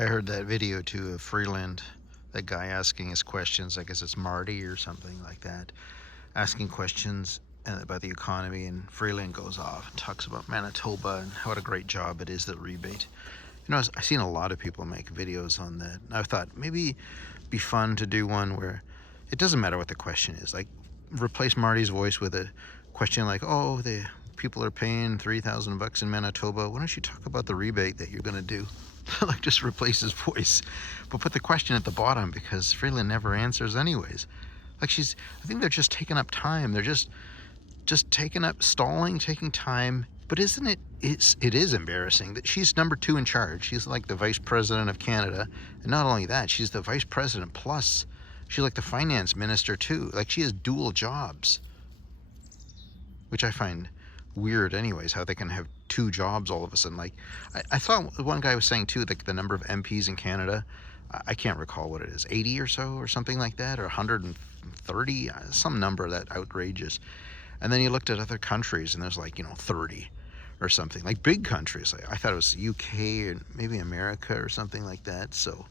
I heard that video too of Freeland, that guy asking his questions. I guess it's Marty or something like that, asking questions about the economy, and Freeland goes off and talks about Manitoba and what a great job it is, the rebate. I've seen a lot of people make videos on that. I thought maybe it'd be fun to do one where it doesn't matter what the question is. Like, replace Marty's voice with a question like, "Oh, the people are paying $3,000 in Manitoba. Why don't you talk about the rebate that you're going to do?" Like, just replace his voice, but put the question at the bottom, because Freeland never answers anyways. Like, I think they're just taking up time. They're just taking up, stalling, taking time. But isn't it? It is embarrassing that she's number 2 in charge. She's like the vice president of Canada, and not only that, she's the vice president plus she's like the finance minister too. Like, she has dual jobs, which I find weird anyways, how they can have 2 jobs all of a sudden. Like, I thought one guy was saying too, like, the number of MPs in Canada, I can't recall what it is, 80 or so or something like that, or 130, some number that outrageous. And then you looked at other countries and there's like, 30 or something, like big countries. Like, I thought it was UK and maybe America or something like that. So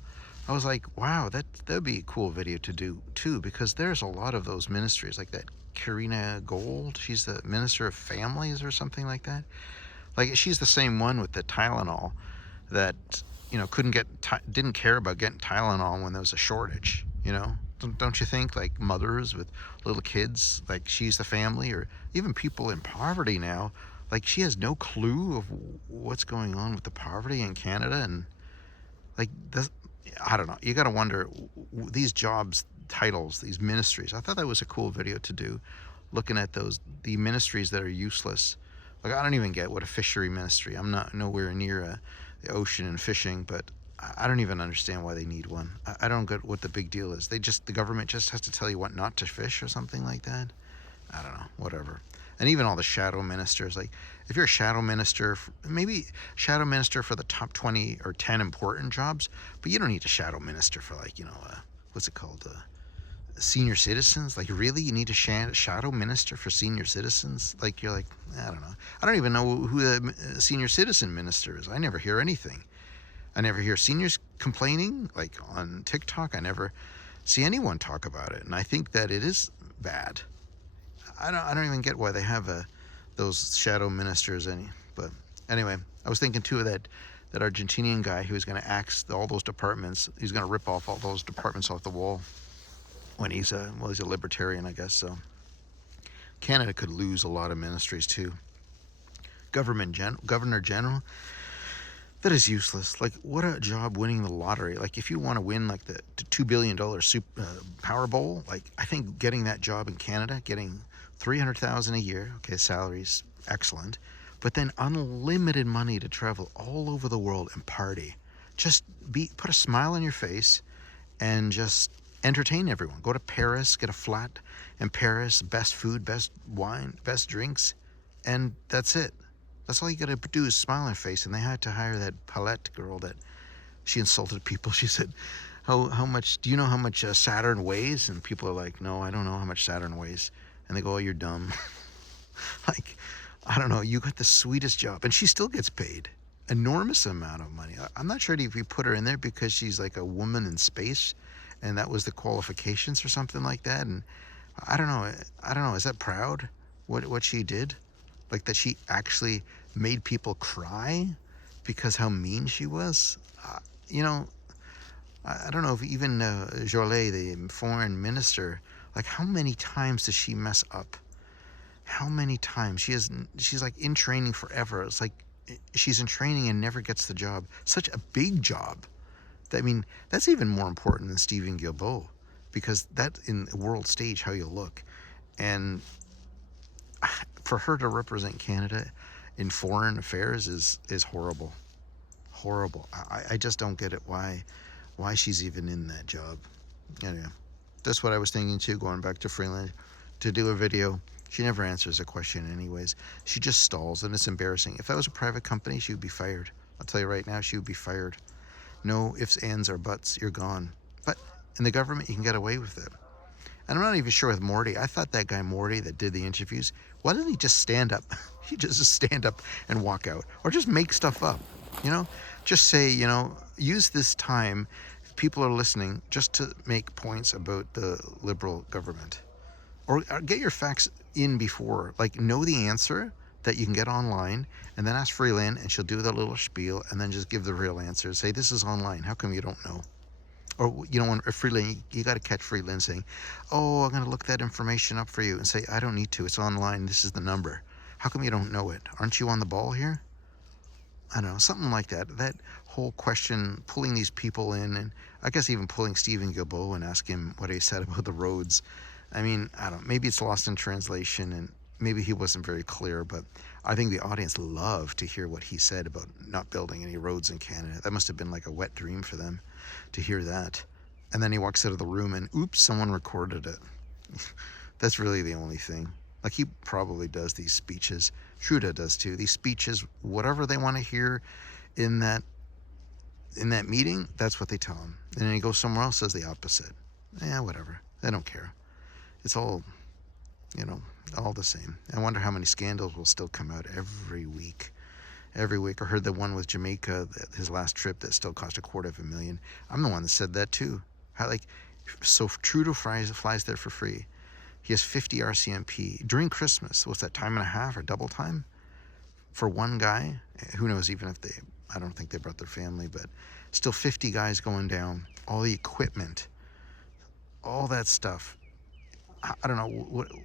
I was like, wow, that'd be a cool video to do too, because there's a lot of those ministries like that. Karina Gold, she's the Minister of Families or something like that. Like, she's the same one with the Tylenol that, didn't care about getting Tylenol when there was a shortage, Don't you think, like, mothers with little kids, like, she's the family, or even people in poverty now, like, she has no clue of what's going on with the poverty in Canada. And like, I don't know, you got to wonder, these jobs titles, these ministries. I thought that was a cool video to do, looking at the ministries that are useless. Like, I don't even get what a fishery ministry. I'm not nowhere near the ocean and fishing, but I don't even understand why they need one. I don't get what the big deal is. The government just has to tell you what not to fish or something like that. I don't know, whatever. And even all the shadow ministers, like, if you're a shadow minister, maybe shadow minister for the top 20 or 10 important jobs, but you don't need a shadow minister for, like, what's it called? Senior citizens. Like, really, you need a shadow minister for senior citizens? Like, you're like, I don't know. I don't even know who the senior citizen minister is. I never hear anything. I never hear seniors complaining, like on TikTok. I never see anyone talk about it, and I think that it is bad. I don't even get why they have those shadow ministers But anyway, I was thinking too of that Argentinian guy who was going to axe all those departments. He's going to rip off all those departments off the wall when he's a libertarian, I guess. So Canada could lose a lot of ministries too. Governor General. That is useless. Like, what a job winning the lottery. Like, if you want to win, like, the $2 billion Powerball, like, I think getting that job in Canada, getting $300,000 a year, okay, salary's excellent, but then unlimited money to travel all over the world and party. Just put a smile on your face and just entertain everyone. Go to Paris, get a flat in Paris, best food, best wine, best drinks, and that's it. That's all you gotta do is smile on your face. And they had to hire that Palette girl that she insulted people. She said, how much, do you know how much Saturn weighs? And people are like, no, I don't know how much Saturn weighs. And they go, oh, you're dumb. Like, I don't know, you got the sweetest job. And she still gets paid enormous amount of money. I'm not sure if we put her in there because she's like a woman in space, and that was the qualifications or something like that. And I don't know, is that proud, what she did? Like, that she actually made people cry because how mean she was. I don't know if even Jolie, the foreign minister, like, how many times does she mess up? How many times? She's like in training forever. It's like she's in training and never gets the job. Such a big job. I mean, that's even more important than Stephen Guilbeault, because that, in the world stage, how you look. And for her to represent Canada in foreign affairs is horrible. I just don't get it, why she's even in that job. Anyway, that's what I was thinking too, going back to Freeland, to do a video. She never answers a question anyways. She just stalls, and it's embarrassing. If that was a private company, she would be fired. I'll tell you right now, she would be fired. No ifs, ands, or buts, you're gone. But in the government, you can get away with it. And I'm not even sure with Morty. I thought that guy Morty that did the interviews, why didn't he just stand up? He just stand up and walk out, or just make stuff up, Just say, use this time, people are listening, just to make points about the Liberal government. Or get your facts in before, like know the answer that you can get online, and then ask Freeland, and she'll do the little spiel, and then just give the real answer. Say, this is online. How come you don't know? Or, you know, when Freeland, you got to catch Freeland saying, oh, I'm going to look that information up for you, and say, I don't need to. It's online. This is the number. How come you don't know it? Aren't you on the ball here? I don't know, something like that. That whole question, pulling these people in, and I guess even pulling Stephen Guilbeault and asking him what he said about the roads. I mean, I don't know, maybe it's lost in translation, and maybe he wasn't very clear, but I think the audience loved to hear what he said about not building any roads in Canada. That must have been like a wet dream for them to hear that. And then he walks out of the room and, oops, someone recorded it. That's really the only thing. Like, he probably does these speeches. Trudeau does too. These speeches, whatever they want to hear in that meeting, that's what they tell him. And then he goes somewhere else, says the opposite. Yeah, whatever. They don't care. It's all, you know, all the same. I wonder how many scandals will still come out every week. Every week. I heard the one with Jamaica, his last trip, that still cost $250,000. I'm the one that said that too. How, like, so Trudeau flies there for free. He has 50 RCMP during Christmas. What's that, time and a half or double time for one guy? Who knows, even if I don't think they brought their family, but still 50 guys going down, all the equipment, all that stuff. I don't know,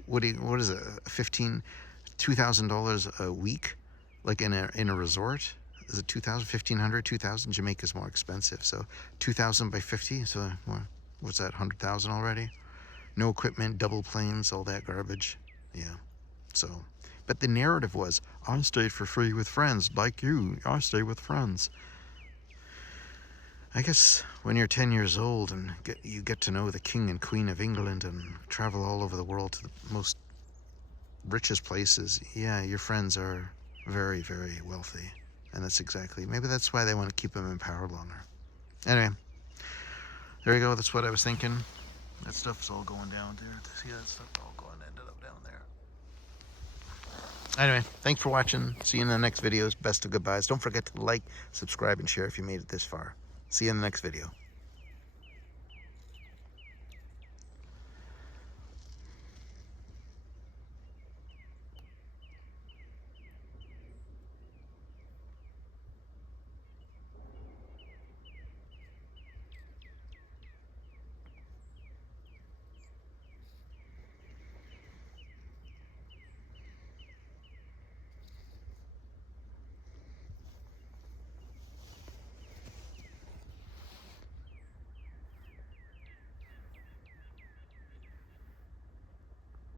what is it, $2,000 a week, like in a resort? Is it 2,000, 1,500, 2,000? Jamaica's more expensive, so 2,000 by 50, so what's that, 100,000 already? No equipment, double planes, all that garbage. Yeah, so, but the narrative was, I stayed for free with friends, like you, I stay with friends. I guess when you're 10 years old and you get to know the King and Queen of England and travel all over the world to the most richest places, yeah, your friends are very, very wealthy. And maybe that's why they want to keep them in power longer. Anyway, there you go. That's what I was thinking. That stuff's all going down there. See that stuff all ended up down there. Anyway, thanks for watching. See you in the next videos. Best of goodbyes. Don't forget to like, subscribe, and share if you made it this far. See you in the next video.